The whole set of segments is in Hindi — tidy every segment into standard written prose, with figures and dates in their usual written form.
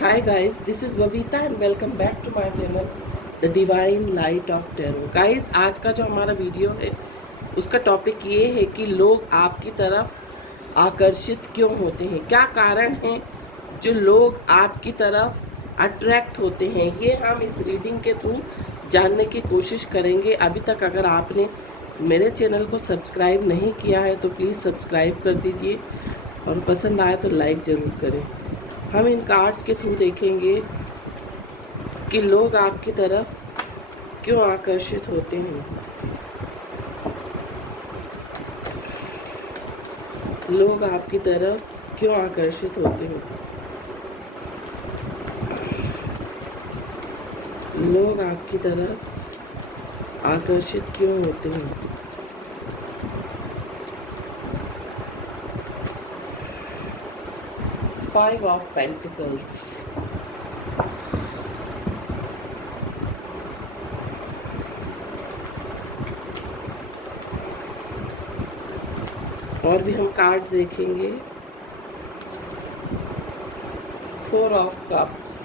Hi guys, this is Bavita and welcome back to my channel The Divine Light of Tarot. Guys, आज का जो हमारा वीडियो है उसका टॉपिक ये है कि लोग आपकी तरफ आकर्षित क्यों होते हैं, क्या कारण है जो लोग आपकी तरफ अट्रैक्ट होते हैं। ये हम इस रीडिंग के थ्रू जानने की कोशिश करेंगे। अभी तक अगर आपने मेरे चैनल को सब्सक्राइब नहीं किया है तो प्लीज़ सब्सक्राइब कर दीजिए और पसंद आए तो लाइक ज़रूर करें। हम इन कार्ड्स के थ्रू देखेंगे कि लोग आपकी तरफ क्यों आकर्षित होते हैं। लोग आपकी तरफ क्यों आकर्षित होते हैं। लोग आपकी तरफ आकर्षित क्यों होते हैं। Five of Pentacles, और भी हम कार्ड्स देखेंगे। Four of cups,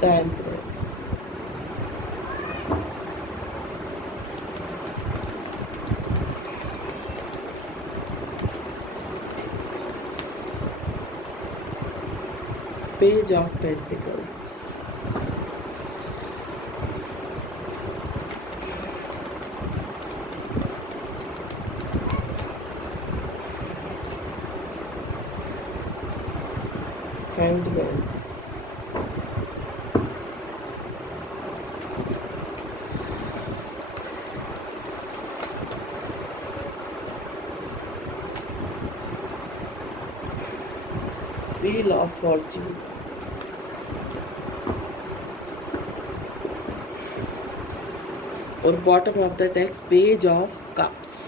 the Empress, Page of Pentacles, Hanged Man, Wheel of Fortune, और bottom of the deck page of cups.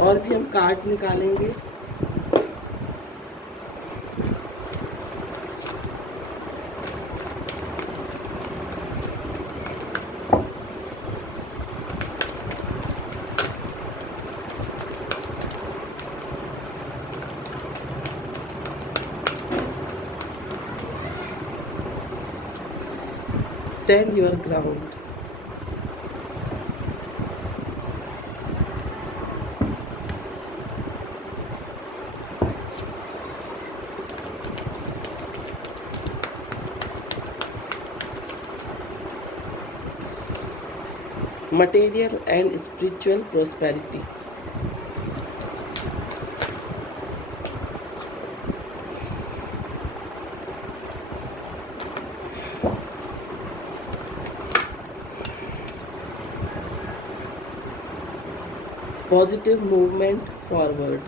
और भी हम कार्ड्स निकालेंगे। Stand your ground. Material and spiritual prosperity. Positive movement forward.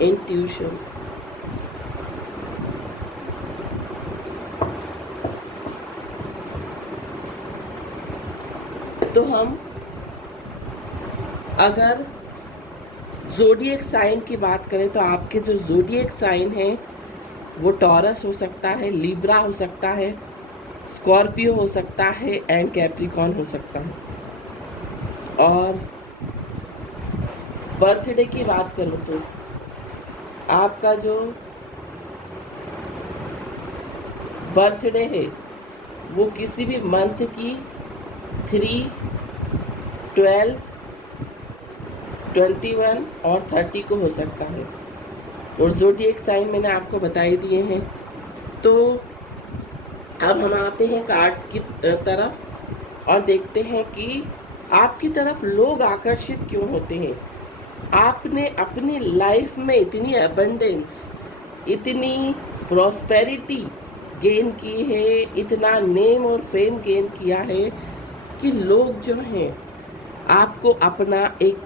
Intuition. तो हम अगर ज़ोडिएक साइन की बात करें तो आपके जो ज़ोडिएक साइन है वो टॉरस हो सकता है, लिब्रा हो सकता है, स्कॉर्पियो हो सकता है एंड कैप्रिकॉर्न हो सकता है। और बर्थडे की बात करूँ तो आपका जो बर्थडे है वो किसी भी मंथ की 3, 12, 21 और 30 को हो सकता है। और ज़ोडिएक साइन मैंने आपको बता ही दिए हैं। तो अब हम आते हैं कार्ड्स की तरफ और देखते हैं कि आपकी तरफ लोग आकर्षित क्यों होते हैं। आपने अपनी लाइफ में इतनी अबंडेंस, इतनी प्रॉस्पेरिटी गेन की है, इतना नेम और फेम गेन किया है कि लोग जो हैं आपको अपना एक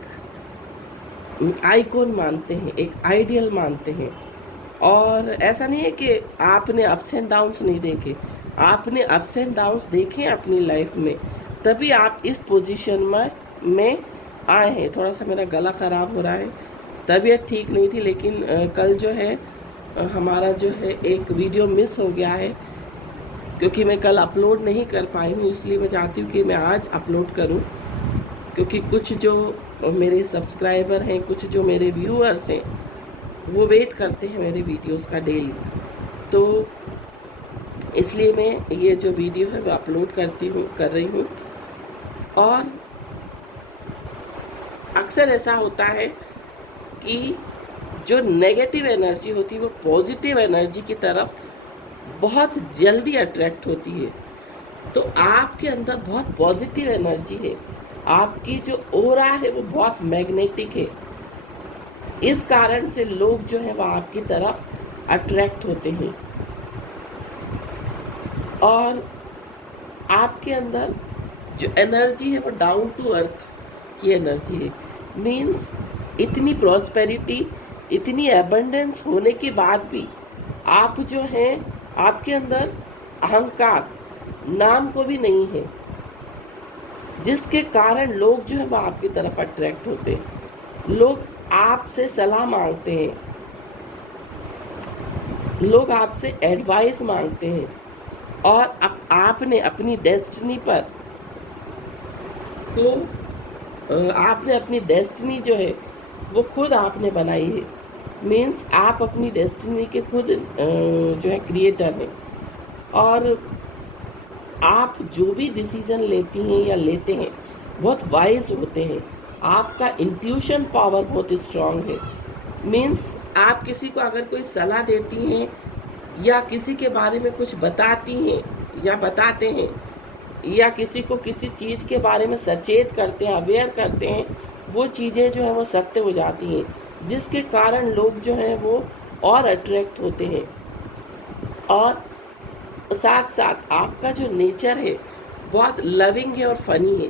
आइकॉन मानते हैं, एक आइडियल मानते हैं। और ऐसा नहीं है कि आपने अप्स एंड डाउन्स नहीं देखे, आपने अप्स एंड डाउन्स देखे अपनी लाइफ में, तभी आप इस पोजीशन में आए हैं। थोड़ा सा मेरा गला ख़राब हो रहा है, तबीयत ठीक नहीं थी, लेकिन कल जो है हमारा जो है एक वीडियो मिस हो गया है, क्योंकि मैं कल अपलोड नहीं कर पाई हूँ। इसलिए मैं चाहती हूँ कि मैं आज अपलोड करूँ, क्योंकि कुछ जो मेरे सब्सक्राइबर हैं, कुछ जो मेरे व्यूअर्स हैं, वो वेट करते हैं मेरे वीडियोस का डेली। तो इसलिए मैं ये जो वीडियो है वो अपलोड कर रही हूँ। और अक्सर ऐसा होता है कि जो नेगेटिव एनर्जी होती है वो पॉजिटिव एनर्जी की तरफ बहुत जल्दी अट्रैक्ट होती है। तो आपके अंदर बहुत पॉजिटिव एनर्जी है, आपकी जो ऑरा है वो बहुत मैग्नेटिक है। इस कारण से लोग जो है वो आपकी तरफ अट्रैक्ट होते हैं। और आपके अंदर जो एनर्जी है वो डाउन टू अर्थ की एनर्जी है। मीन्स इतनी प्रॉस्पेरिटी, इतनी एबंडेंस होने के बाद भी आप जो हैं, आपके अंदर अहंकार नाम को भी नहीं है, जिसके कारण लोग जो है वो आपकी तरफ अट्रैक्ट होते हैं। लोग आपसे सलाह मांगते हैं, लोग आपसे एडवाइस मांगते हैं। और अब आपने अपनी डेस्टिनी पर को आपने अपनी डेस्टिनी जो है वो खुद आपने बनाई है। मीन्स आप अपनी डेस्टिनी के खुद जो है क्रिएटर हैं। और आप जो भी डिसीजन लेती हैं या लेते हैं बहुत वाइज होते हैं। आपका इंट्यूशन पावर बहुत स्ट्रांग है। मीन्स आप किसी को अगर कोई सलाह देती हैं या किसी के बारे में कुछ बताती हैं या बताते हैं, या किसी को किसी चीज़ के बारे में सचेत करते हैं, अवेयर करते हैं, वो चीज़ें जो हैं वो सत्य हो जाती हैं, जिसके कारण लोग जो हैं वो और अट्रैक्ट होते हैं। और साथ साथ आपका जो नेचर है बहुत लविंग है और फनी है।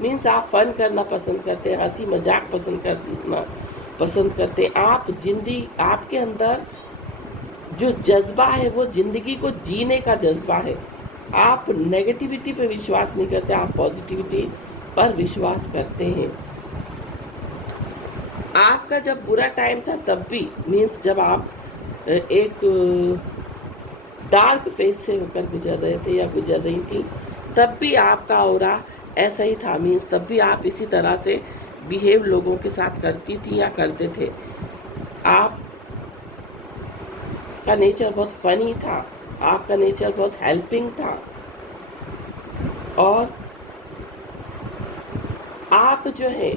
मीन्स आप फन करना पसंद करते हैं, हंसी मजाक पसंद करते हैं। आपके अंदर जो जज्बा है वो ज़िंदगी को जीने का जज्बा है। आप नेगेटिविटी पर विश्वास नहीं करते, आप पॉजिटिविटी पर विश्वास करते हैं। आपका जब बुरा टाइम था तब भी, मीन्स जब आप एक डार्क फेज से होकर गुजर रहे थे या गुजर रही थी, तब भी आपका ऑरा ऐसा ही था। मीन्स तब भी आप इसी तरह से बिहेव लोगों के साथ करती थी या करते थे। आप का नेचर बहुत फनी था, आपका नेचर बहुत हेल्पिंग था। और आप जो है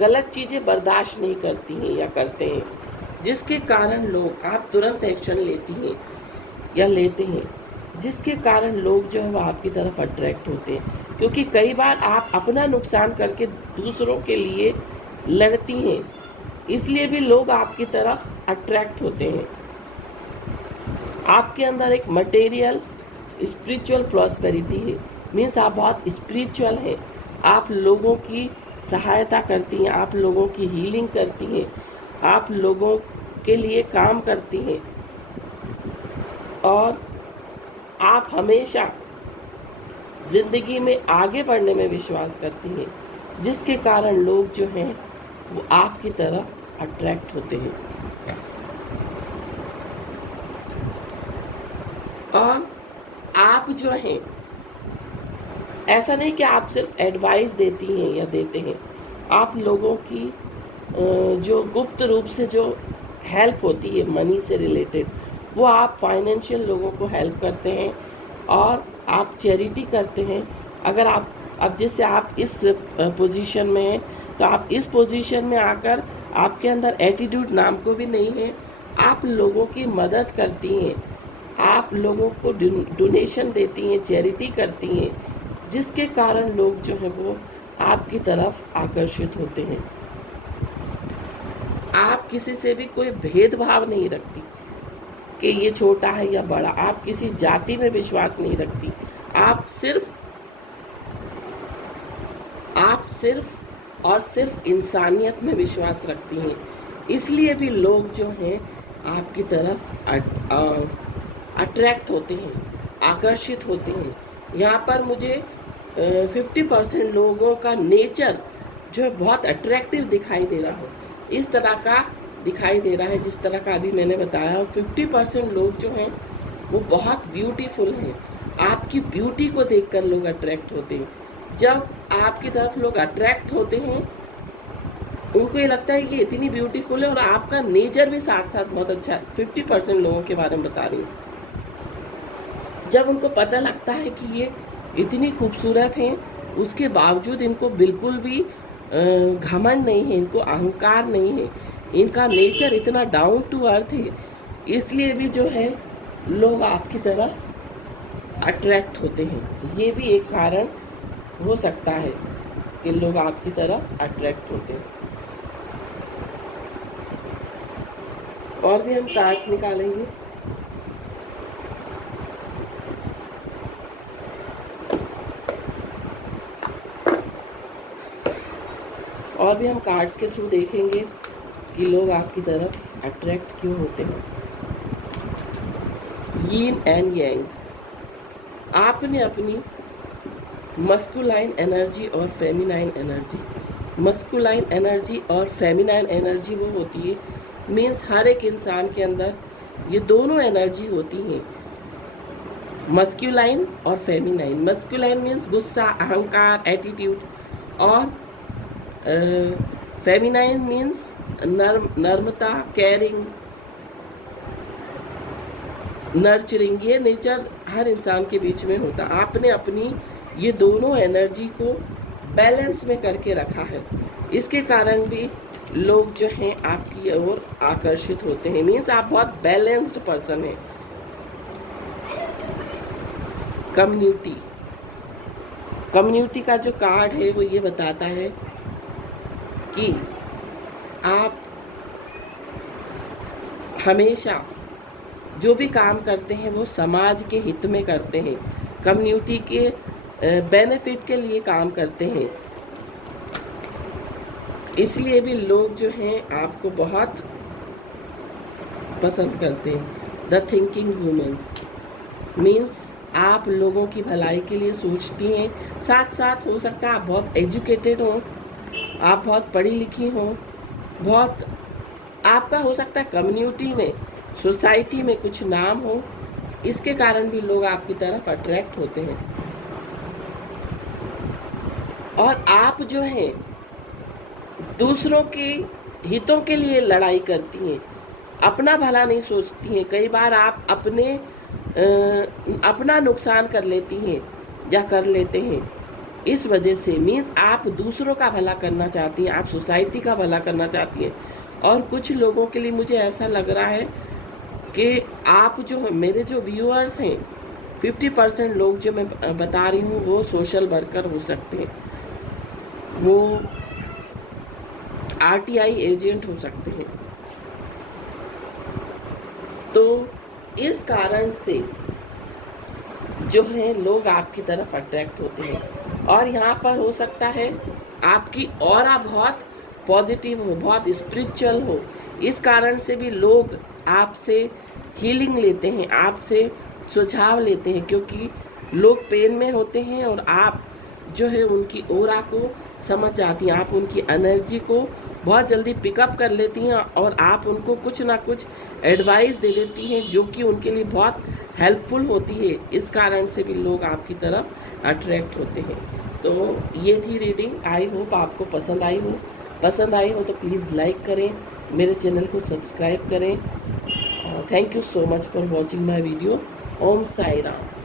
गलत चीज़ें बर्दाश्त नहीं करती हैं या करते हैं, जिसके कारण लोग आप तुरंत एक्शन लेती हैं या लेते हैं, जिसके कारण लोग जो है वो आपकी तरफ अट्रैक्ट होते हैं। क्योंकि कई बार आप अपना नुकसान करके दूसरों के लिए लड़ती हैं, इसलिए भी लोग आपकी तरफ अट्रैक्ट होते हैं। आपके अंदर एक मटेरियल स्पिरिचुअल प्रॉस्पेरिटी है। मीन्स आप बहुत स्पिरिचुअल हैं, आप लोगों की सहायता करती हैं, आप लोगों की हीलिंग करती हैं, आप लोगों के लिए काम करती हैं। और आप हमेशा ज़िंदगी में आगे बढ़ने में विश्वास करती हैं, जिसके कारण लोग जो हैं वो आपकी तरफ अट्रैक्ट होते हैं। और आप जो हैं, ऐसा नहीं कि आप सिर्फ एडवाइस देती हैं या देते हैं, आप लोगों की जो गुप्त रूप से जो हेल्प होती है मनी से रिलेटेड, वो आप फाइनेंशियल लोगों को हेल्प करते हैं और आप चैरिटी करते हैं। अगर आप अब जैसे आप इस पोजीशन में हैं, तो आप इस पोजीशन में आकर आपके अंदर एटीट्यूड नाम को भी नहीं है, आप लोगों की मदद करती हैं, आप लोगों को डोनेशन देती हैं, चैरिटी करती हैं, जिसके कारण लोग जो है वो आपकी तरफ आकर्षित होते हैं। आप किसी से भी कोई भेदभाव नहीं रखती कि ये छोटा है या बड़ा, आप किसी जाति में विश्वास नहीं रखती, आप सिर्फ और सिर्फ इंसानियत में विश्वास रखती हैं, इसलिए भी लोग जो हैं आपकी तरफ अट्रैक्ट होते हैं, आकर्षित होते हैं। यहाँ पर मुझे 50% लोगों का नेचर जो है बहुत अट्रैक्टिव दिखाई दे रहा है, इस तरह का दिखाई दे रहा है जिस तरह का अभी मैंने बताया। 50% लोग जो हैं वो बहुत ब्यूटीफुल हैं, आपकी ब्यूटी को देखकर लोग अट्रैक्ट होते हैं। जब आपकी तरफ लोग अट्रैक्ट होते हैं, उनको ये लगता है कि इतनी ब्यूटीफुल है और आपका नेचर भी साथ साथ बहुत अच्छा है। 50% लोगों के बारे में बता रही हूँ। जब उनको पता लगता है कि ये इतनी खूबसूरत हैं, उसके बावजूद इनको बिल्कुल भी घमंड नहीं है, इनको अहंकार नहीं है, इनका नेचर इतना डाउन टू अर्थ है, इसलिए भी जो है लोग आपकी तरफ अट्रैक्ट होते हैं। ये भी एक कारण हो सकता है कि लोग आपकी तरफ अट्रैक्ट होते हैं। और भी हम कार्ड्स निकालेंगे। और भी हम कार्ड्स के थ्रू देखेंगे कि लोग आपकी तरफ अट्रैक्ट क्यों होते हैं। यीन एंड यांग, आपने अपनी मस्कुलाइन एनर्जी और फेमिनाइन एनर्जी, मस्कुलाइन एनर्जी और फेमिनाइन एनर्जी वो होती है, मीन्स हर एक इंसान के अंदर ये दोनों एनर्जी होती हैं, मस्कुलाइन और फेमिनाइन। मस्कुलाइन मीन्स गुस्सा, अहंकार, एटीट्यूड, और फेमिनाइन मीन्स नर्मता, केयरिंग, नर्चरिंग। ये नेचर हर इंसान के बीच में होता। आपने अपनी ये दोनों एनर्जी को बैलेंस में करके रखा है, इसके कारण भी लोग जो हैं आपकी ओर आकर्षित होते हैं। मीन्स आप बहुत बैलेंस्ड पर्सन हैं। कम्युनिटी, कम्युनिटी का जो कार्ड है वो ये बताता है कि आप हमेशा जो भी काम करते हैं वो समाज के हित में करते हैं, कम्युनिटी के बेनिफिट के लिए काम करते हैं, इसलिए भी लोग जो हैं आपको बहुत पसंद करते हैं। द थिंकिंग वूमेन मीन्स आप लोगों की भलाई के लिए सोचती हैं, साथ साथ हो सकता है आप बहुत एजुकेटेड हो, आप बहुत पढ़ी लिखी हो, बहुत आपका हो सकता है कम्युनिटी में, सोसाइटी में कुछ नाम हो, इसके कारण भी लोग आपकी तरफ अट्रैक्ट होते हैं। और आप जो हैं दूसरों के हितों के लिए लड़ाई करती हैं, अपना भला नहीं सोचती हैं। कई बार आप अपना नुकसान कर लेती हैं या कर लेते हैं, इस वजह से मीन्स आप दूसरों का भला करना चाहती हैं, आप सोसाइटी का भला करना चाहती हैं। और कुछ लोगों के लिए मुझे ऐसा लग रहा है कि आप जो मेरे जो व्यूअर्स हैं, 50% लोग जो मैं बता रही हूँ वो सोशल वर्कर हो सकते हैं, वो RTI एजेंट हो सकते हैं। तो इस कारण से जो है लोग आपकी तरफ अट्रैक्ट होते हैं। और यहाँ पर हो सकता है आपकी ऑरा बहुत पॉजिटिव हो, बहुत स्पिरिचुअल हो, इस कारण से भी लोग आपसे हीलिंग लेते हैं, आपसे सुझाव लेते हैं, क्योंकि लोग पेन में होते हैं और आप जो है उनकी ऑरा को समझ जाती हैं, आप उनकी एनर्जी को बहुत जल्दी पिकअप कर लेती हैं और आप उनको कुछ ना कुछ एडवाइस दे देती हैं जो कि उनके लिए बहुत हेल्पफुल होती है। इस कारण से भी लोग आपकी तरफ अट्रैक्ट होते हैं। तो ये थी रीडिंग, आई होप आपको पसंद आई हो तो प्लीज़ लाइक करें, मेरे चैनल को सब्सक्राइब करें। Thank you so much for watching my video. Om Sai Ram.